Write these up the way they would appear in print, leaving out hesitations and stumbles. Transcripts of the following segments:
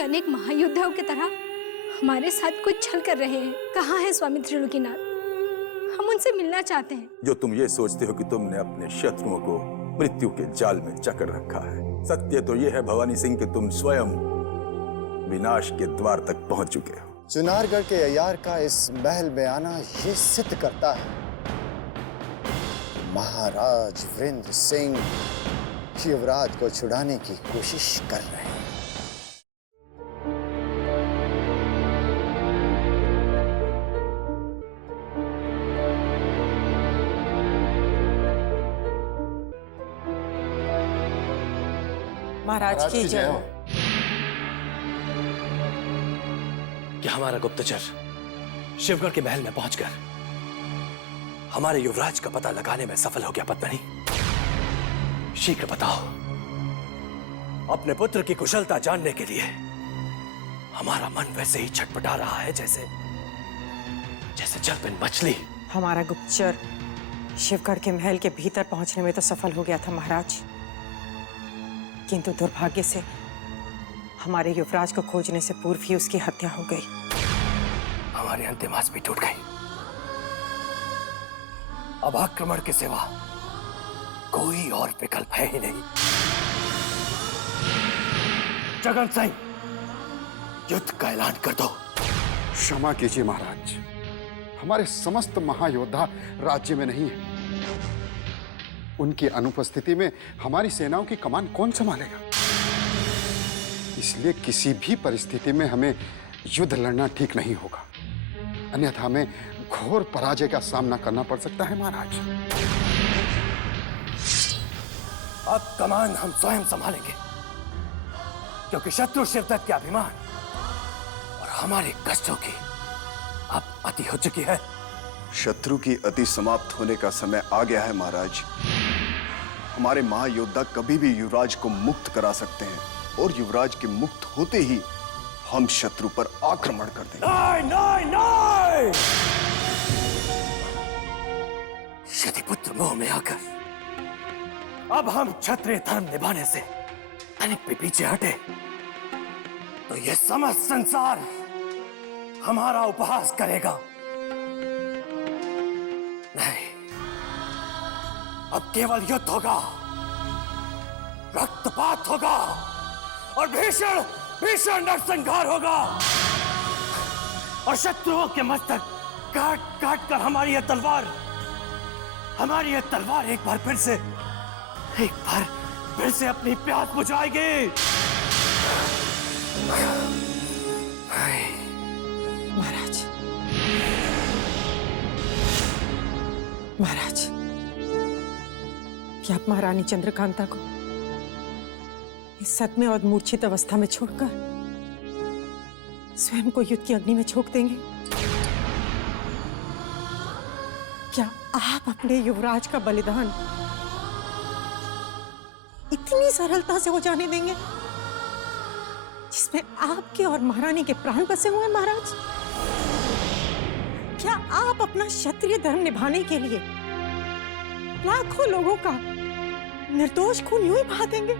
ये अनेक महायोद्धाओं की तरह हमारे साथ कुछ छल कर रहे हैं। कहाँ है स्वामी त्रिलोकीनाथ? हम उनसे मिलना चाहते हैं। जो तुम ये सोचते हो कि तुमने अपने शत्रुओं को मृत्यु के जाल में जकड़ रखा है, सत्य तो ये है भवानी सिंह कि तुम स्वयं विनाश के द्वार तक पहुंच चुके हो। चुनारगढ़ के अय्यार का इस महल में आना ये सिद्ध करता है महाराज वीरेंद्र सिंह युवराज को छुड़ाने की कोशिश कर रहे हैं। महाराज की जय हो। क्या हमारा गुप्तचर शिवगढ़ के महल में पहुंचकर हमारे युवराज का पता लगाने में सफल हो गया पद्मिनी? शीघ्र बताओ। अपने पुत्र की कुशलता जानने के लिए हमारा मन वैसे ही छटपटा रहा है जैसे जैसे जलपिन मछली। हमारा गुप्तचर शिवगढ़ के महल के भीतर पहुंचने में तो सफल हो गया था महाराज, किंतु दुर्भाग्य से हमारे युवराज को खोजने से पूर्व ही उसकी हत्या हो गई। हमारी अंतिम आस भी टूट गई। अब आक्रमण के सिवा कोई और विकल्प है ही नहीं। जगन सिंह, युद्ध का ऐलान कर दो। क्षमा कीजिए महाराज, हमारे समस्त महायोद्धा राज्य में नहीं है। उनकी अनुपस्थिति में हमारी सेनाओं की कमान कौन संभालेगा? इसलिए किसी भी परिस्थिति में हमें युद्ध लड़ना ठीक नहीं होगा, अन्यथा हमें घोर पराजय का सामना करना पड़ सकता है महाराज। अब कमान हम स्वयं संभालेंगे, क्योंकि शत्रु शिवदत्त के अभिमान और हमारे कष्टों की अब अति हो चुकी है। शत्रु की अति समाप्त होने का समय आ गया है महाराज। हमारे महायोद्धा कभी भी युवराज को मुक्त करा सकते हैं और युवराज के मुक्त होते ही हम शत्रु पर आक्रमण कर देंगे। नहीं, नहीं, नहीं! यदि पुत्र मोह में आकर अब हम क्षत्रिय धर्म निभाने से तनिक भी पीछे हटे तो यह समस्त संसार हमारा उपहास करेगा। नहीं, अब केवल युद्ध होगा, रक्तपात होगा और भीषण भीषण नरसंहार होगा और शत्रुओं के मस्तक काट काट कर हमारी यह तलवार एक बार फिर से अपनी प्यास बुझाएगी। महाराज, महाराज, क्या आप महारानी चंद्रकांता को इस सदमे और मूर्छित अवस्था में छोड़कर स्वयं को युद्ध की अग्नि में झोंक देंगे? क्या आप अपने युवराज का बलिदान इतनी सरलता से हो जाने देंगे, जिसमें आपके और महारानी के प्राण बसे हुए हैं? महाराज, क्या आप अपना क्षत्रिय धर्म निभाने के लिए लाखों लोगों का निर्दोष खून यूं ही बहा देंगे?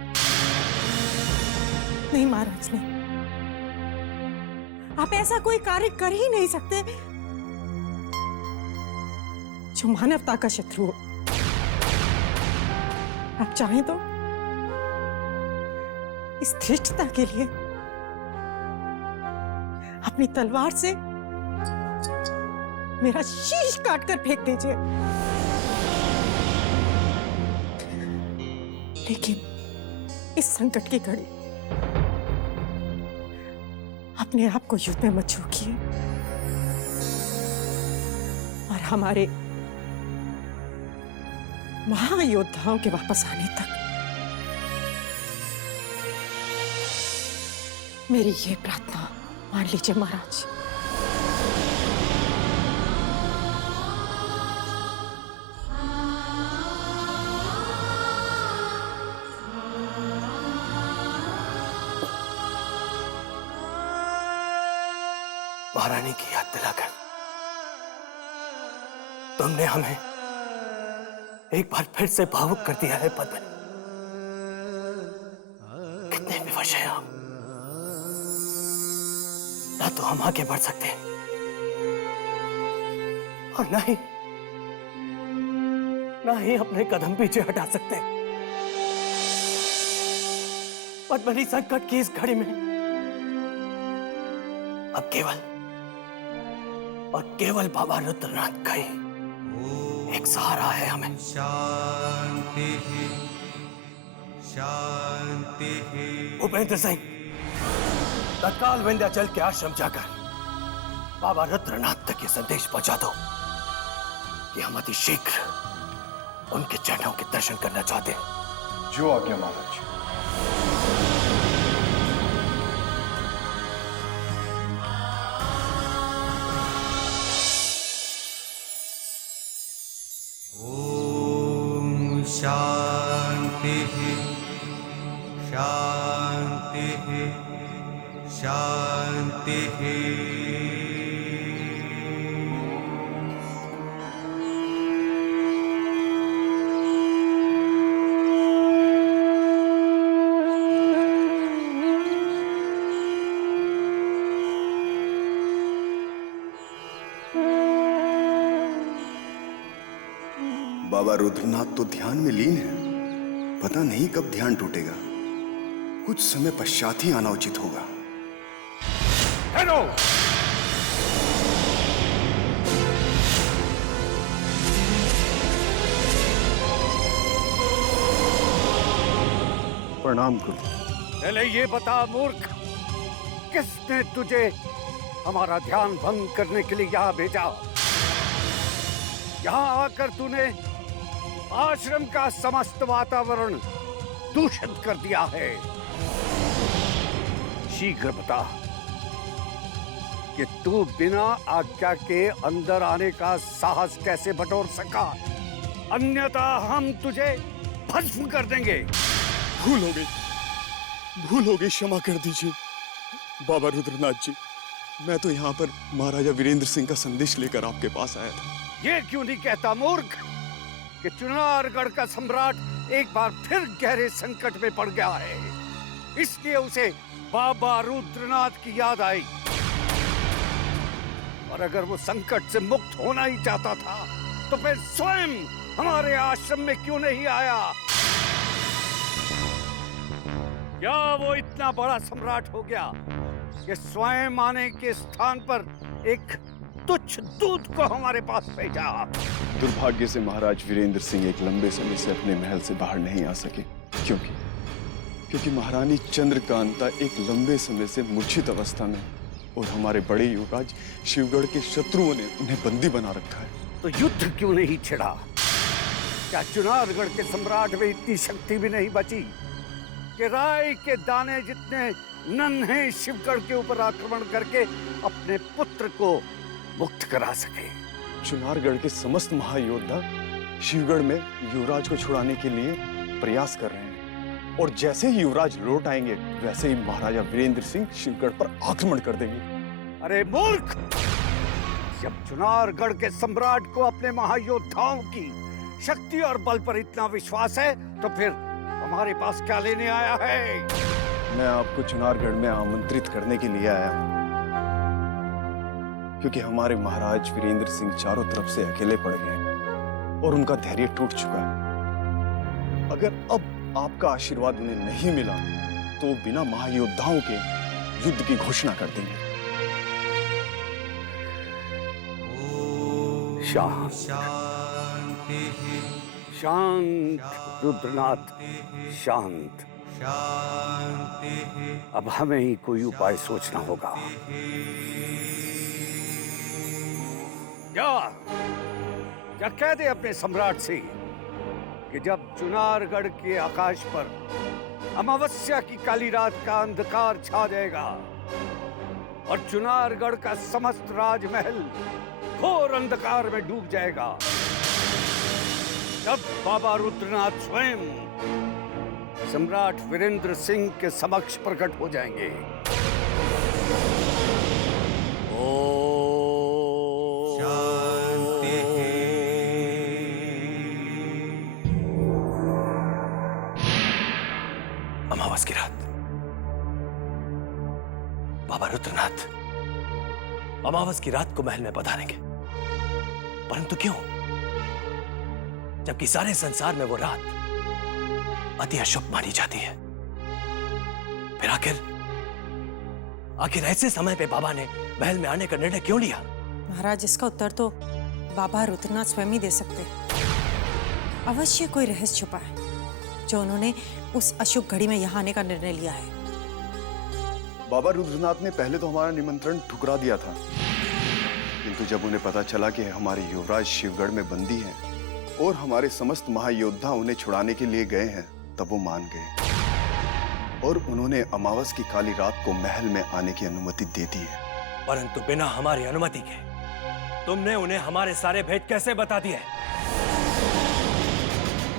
नहीं महाराज, नहीं। आप ऐसा कोई कार्य कर ही नहीं सकते जो मानवता का शत्रु हो। आप चाहें तो इस धृष्टता के लिए अपनी तलवार से मेरा शीश काटकर फेंक दीजिए, लेकिन इस संकट की घड़ी अपने आप को युद्ध में मत झोंकिए और हमारे महायोद्धाओं के वापस आने तक मेरी ये प्रार्थना मान लीजिए महाराज। महारानी की याद दिलाकर तुमने हमें एक बार फिर से भावुक कर दिया है पद्मिनी। कितने विवश हैं आप, ना तो हम आगे बढ़ सकते हैं और ना ही अपने कदम पीछे हटा सकते हैं। पद्मिनी संकट की इस घड़ी में अब केवल बाबा रुद्रनाथ का ही एक सहारा है हमें। शांति शांति। भूपेंद्र सिंह, तत्काल विंध्याचल के आश्रम जाकर बाबा रुद्रनाथ तक ये संदेश पहुंचा दो कि हम अति शीघ्र उनके चरणों के दर्शन करना चाहते हैं। जो आज्ञा महाराज। ओम शांति शांति शांति। बाबा रुद्रनाथ तो ध्यान में लीन है, पता नहीं कब ध्यान टूटेगा। कुछ समय पश्चात ही आना उचित होगा। हेलो, प्रणाम गुरु। पहले ये बता मूर्ख, किसने तुझे हमारा ध्यान भंग करने के लिए यहाँ भेजा? यहाँ आकर तूने आश्रम का समस्त वातावरण दूषित कर दिया है। शीघ्र बता कि तू बिना आज्ञा के अंदर आने का साहस कैसे बटोर सका, अन्यथा हम तुझे भस्म कर देंगे। भूल हो गई, क्षमा कर दीजिए बाबा रुद्रनाथ जी। मैं तो यहाँ पर महाराजा वीरेंद्र सिंह का संदेश लेकर आपके पास आया था। ये क्यों नहीं कहता मूर्ख कि चुनारगढ़ का सम्राट एक बार फिर गहरे संकट में पड़ गया है, इसलिए उसे बाबा रुद्रनाथ की याद आई। और अगर वो संकट से मुक्त होना ही चाहता था तो फिर स्वयं हमारे आश्रम में क्यों नहीं आया? क्या वो इतना बड़ा सम्राट हो गया कि स्वयं आने के स्थान पर एक तुच्छ दूत को हमारे पास भेजा? दुर्भाग्य से महाराज वीरेंद्र सिंह एक लंबे समय से अपने महल से बाहर नहीं आ सके, क्योंकि महारानी चंद्रकांता एक लंबे समय से मूर्छित अवस्था में, और हमारे बड़े युवराज शिवगढ़ के शत्रुओं ने उन्हें बंदी बना रखा है। तो युद्ध क्यों नहीं छिड़ा? क्या चुनारगढ़ के सम्राट में इतनी शक्ति भी नहीं बची कि राय के दाने जितने नन्हे शिवगढ़ के ऊपर आक्रमण करके अपने पुत्र को मुक्त करा सके? चुनारगढ़ के समस्त महायोद्धा शिवगढ़ में युवराज को छुड़ाने के लिए प्रयास कर रहे हैं, और जैसे ही युवराज लौट आएंगे वैसे ही महाराजा वीरेंद्र सिंह शिवगढ़ पर आक्रमण कर देंगे। अरे मूर्ख, जब चुनारगढ़ के सम्राट को अपने महायोद्धाओं की शक्ति और बल पर इतना विश्वास है तो फिर हमारे पास क्या लेने आया है? मैं आपको चुनारगढ़ में आमंत्रित करने के लिए आया हूँ, क्योंकि हमारे महाराज वीरेंद्र सिंह चारों तरफ से अकेले पड़ गए हैं और उनका धैर्य टूट चुका है। अगर अब आपका आशीर्वाद उन्हें नहीं मिला तो बिना महायोद्धाओं के युद्ध की घोषणा कर देंगे। शांत रुद्रनाथ, शांत। अब हमें ही कोई उपाय सोचना होगा। क्या कह दे अपने सम्राट से कि जब चुनारगढ़ के आकाश पर अमावस्या की काली रात का अंधकार छा जाएगा और चुनारगढ़ का समस्त राजमहल घोर अंधकार में डूब जाएगा, तब बाबा रुद्रनाथ स्वयं सम्राट वीरेंद्र सिंह के समक्ष प्रकट हो जाएंगे। अमावस की रात बाबा रुद्रनाथ अमावस की रात को महल में पधारेंगे। परंतु क्यों? जबकि सारे संसार में वो रात अति अशुभ मानी जाती है। फिर आखिर ऐसे समय पे बाबा ने महल में आने का निर्णय क्यों लिया? महाराज, इसका उत्तर तो बाबा रुद्रनाथ स्वयं ही दे सकते। अवश्य कोई रहस्य छुपा है जो उन्होंने उस अशुभ घड़ी में यहाँ आने का निर्णय लिया है। बाबा रुद्रनाथ ने पहले तो हमारा निमंत्रण ठुकरा दिया था, किंतु जब उन्हें पता चला कि हमारे युवराज शिवगढ़ में बंदी हैं और हमारे समस्त महायोद्धा उन्हें छुड़ाने के लिए गए हैं, तब वो मान गए और उन्होंने अमावस की काली रात को महल में आने की अनुमति दे दी है। परंतु बिना हमारी अनुमति के तुमने उन्हें हमारे सारे भेद कैसे बता दिए?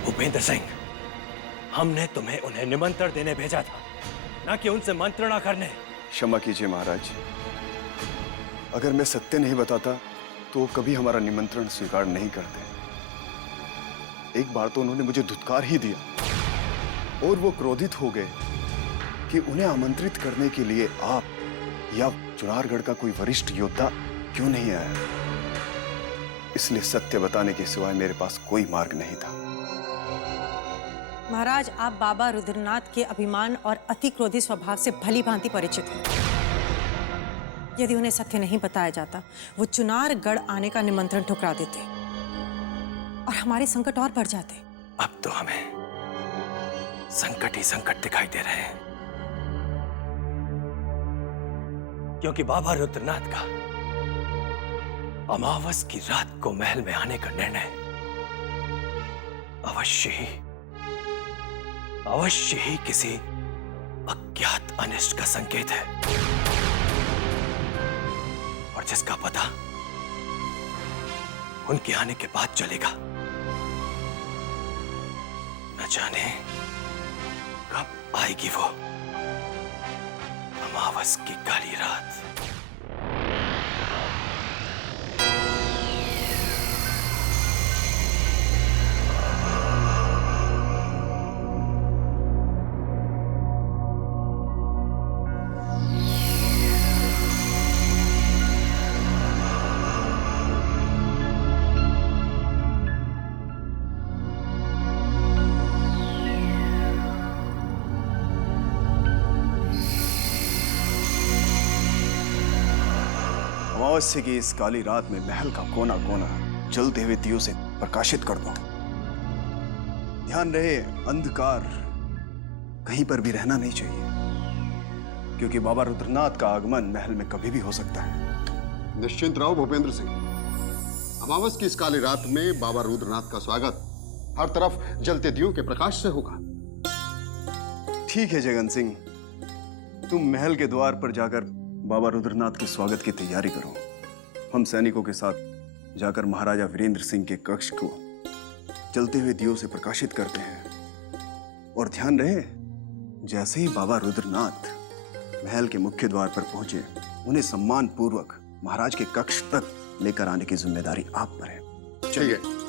भूपेंद्र सिंह, हमने तुम्हें उन्हें निमंत्रण देने भेजा था, ना कि उनसे मंत्रणा करने। क्षमा कीजिए महाराज, अगर मैं सत्य नहीं बताता तो वो कभी हमारा निमंत्रण स्वीकार नहीं करते। एक बार तो उन्होंने मुझे धुतकार ही दिया और वो क्रोधित हो गए कि उन्हें आमंत्रित करने के लिए आप या चुनारगढ़ का कोई वरिष्ठ योद्धा क्यों नहीं आया। इसलिए सत्य बताने के सिवाय मेरे पास कोई मार्ग नहीं था। महाराज, आप बाबा रुद्रनाथ के अभिमान और अति क्रोधी स्वभाव से भली भांति परिचित हैं। यदि उन्हें सत्य नहीं बताया जाता, वो चुनारगढ़ आने का निमंत्रण ठुकरा देते और हमारे संकट और बढ़ जाते। अब तो हमें संकट ही संकट दिखाई दे रहे हैं, क्योंकि बाबा रुद्रनाथ का अमावस की रात को महल में आने का निर्णय अवश्य ही किसी अज्ञात अनिष्ट का संकेत है, और जिसका पता उनके आने के बाद चलेगा। न जाने कब आएगी वो अमावस की काली रात। अमावस्या की इस काली रात में महल का कोना कोना जलते हुए दियों से प्रकाशित कर दो। ध्यान रहे, अंधकार कहीं पर भी रहना नहीं चाहिए, क्योंकि बाबा रुद्रनाथ का आगमन महल में कभी भी हो सकता है। निश्चिंत रहो भूपेंद्र सिंह, अमावस की इस काली रात में बाबा रुद्रनाथ का स्वागत हर तरफ जलते दियों के प्रकाश से होगा। ठीक है जगन सिंह, तुम महल के द्वार पर जाकर बाबा रुद्रनाथ के स्वागत की तैयारी करो। हम सैनिकों के साथ जाकर महाराजा वीरेंद्र सिंह के कक्ष को जलते हुए दियों से प्रकाशित करते हैं। और ध्यान रहे, जैसे ही बाबा रुद्रनाथ महल के मुख्य द्वार पर पहुंचे, उन्हें सम्मान पूर्वक महाराज के कक्ष तक लेकर आने की जिम्मेदारी आप पर है। ठीक है।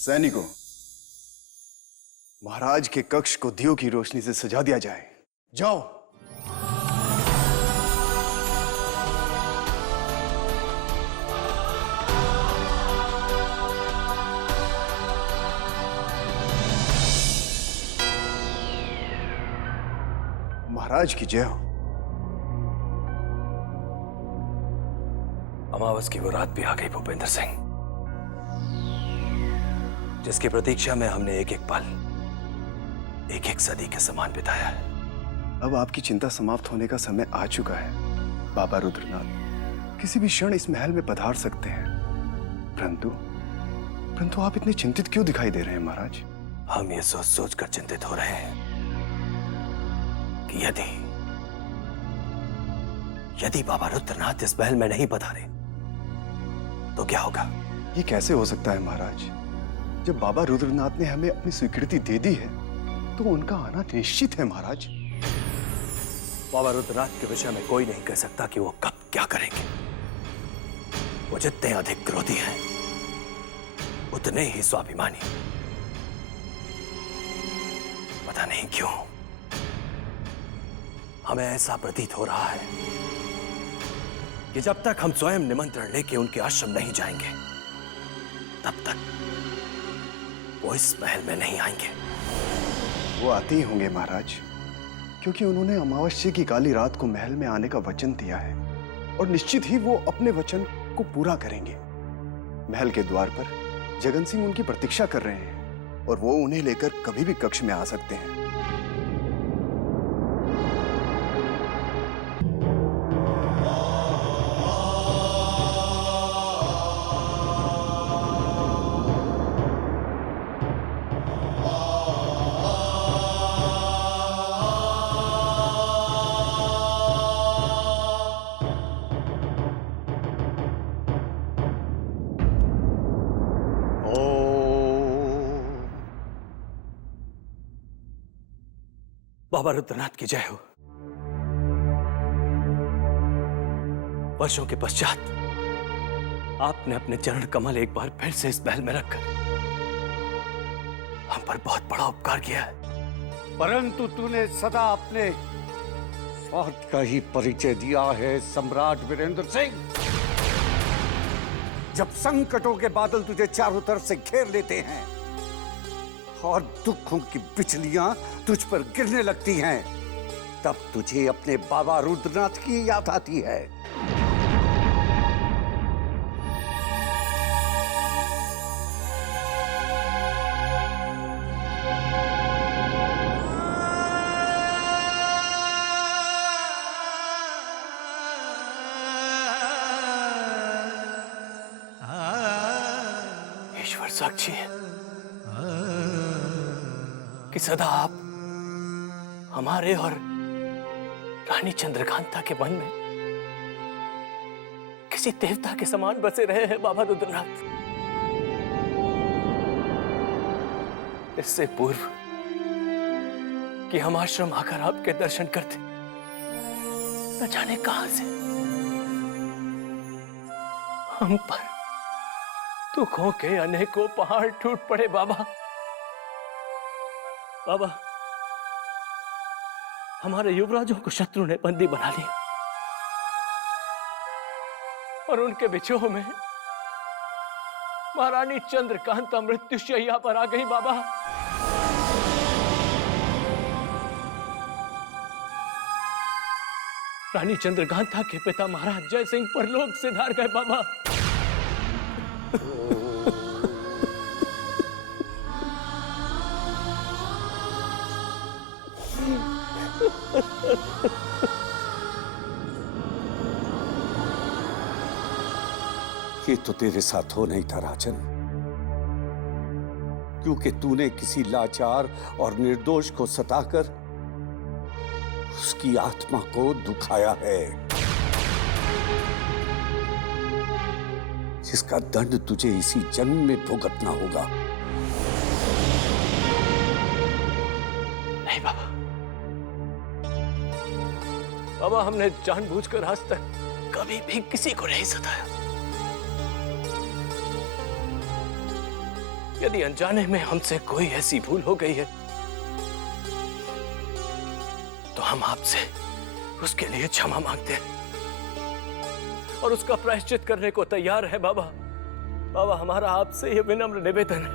सैनिकों, महाराज के कक्ष को दियों की रोशनी से सजा दिया जाए। जाओ। महाराज की जय हो। अमावस की वो रात भी आ गई भूपेंद्र सिंह, जिसकी प्रतीक्षा में हमने एक एक पल, एक एक सदी के समान बिताया है। अब आपकी चिंता समाप्त होने का समय आ चुका है। बाबा रुद्रनाथ किसी भी क्षण इस महल में पधार सकते हैं। परंतु आप इतने चिंतित क्यों दिखाई दे रहे हैं महाराज? हम ये सोच सोच कर चिंतित हो रहे हैं कि यदि बाबा रुद्रनाथ इस महल में नहीं पधारे तो क्या होगा? ये कैसे हो सकता है महाराज? जब बाबा रुद्रनाथ ने हमें अपनी स्वीकृति दे दी है तो उनका आना निश्चित है महाराज। बाबा रुद्रनाथ के विषय में कोई नहीं कह सकता कि वो कब क्या करेंगे। वो जितने अधिक क्रोधी हैं, उतने ही स्वाभिमानी। पता नहीं क्यों हमें ऐसा प्रतीत हो रहा है कि जब तक हम स्वयं निमंत्रण लेके उनके आश्रम नहीं जाएंगे, तब तक वो इस महल में नहीं आएंगे। वो आते ही होंगे महाराज, क्योंकि उन्होंने अमावस्या की काली रात को महल में आने का वचन दिया है और निश्चित ही वो अपने वचन को पूरा करेंगे। महल के द्वार पर जगन सिंह उनकी प्रतीक्षा कर रहे हैं और वो उन्हें लेकर कभी भी कक्ष में आ सकते हैं। बाबा रुद्रनाथ की जय हो। वर्षों के पश्चात आपने अपने चरण कमल एक बार फिर से इस महल में रखकर हम पर बहुत बड़ा उपकार किया है। परंतु तूने सदा अपने स्वार्थ का ही परिचय दिया है सम्राट वीरेंद्र सिंह। जब संकटों के बादल तुझे चारों तरफ से घेर लेते हैं और दुखों की बिजलियां तुझ पर गिरने लगती हैं, तब तुझे अपने बाबा रुद्रनाथ की याद आती है। ईश्वर साक्षी है कि सदा आप हमारे और रानी चंद्रकांता के मन में किसी देवता के समान बसे रहे हैं बाबा रुद्रनाथ। इससे पूर्व कि हम आश्रम आकर आपके दर्शन करते, न जाने कहां से हम पर दुखों के अनेकों पहाड़ टूट पड़े। बाबा हमारे युवराजों को शत्रु ने बंदी बना लिया और उनके विछोह में महारानी चंद्रकांता मृत्युशैया पर आ गई। बाबा रानी चंद्रकांता के पिता महाराज जय सिंह परलोक सिधार गए। बाबा ये तो तेरे साथ हो नहीं था राजन, क्योंकि तूने किसी लाचार और निर्दोष को सताकर उसकी आत्मा को दुखाया है, जिसका दंड तुझे इसी जन्म में भुगतना होगा। नहीं बाबा, हमने जानबूझकर आज तक कभी भी किसी को नहीं सताया। यदि अनजाने में हमसे कोई ऐसी भूल हो गई है तो हम आपसे उसके लिए क्षमा मांगते हैं और उसका प्रायश्चित करने को तैयार है। बाबा हमारा आपसे यह विनम्र निवेदन है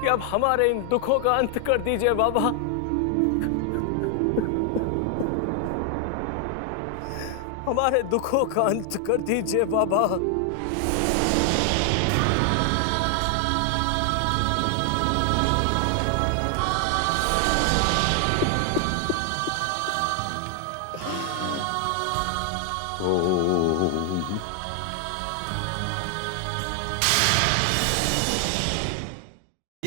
कि अब हमारे इन दुखों का अंत कर दीजिए। बाबा हमारे दुखों का अंत कर दीजिए बाबा।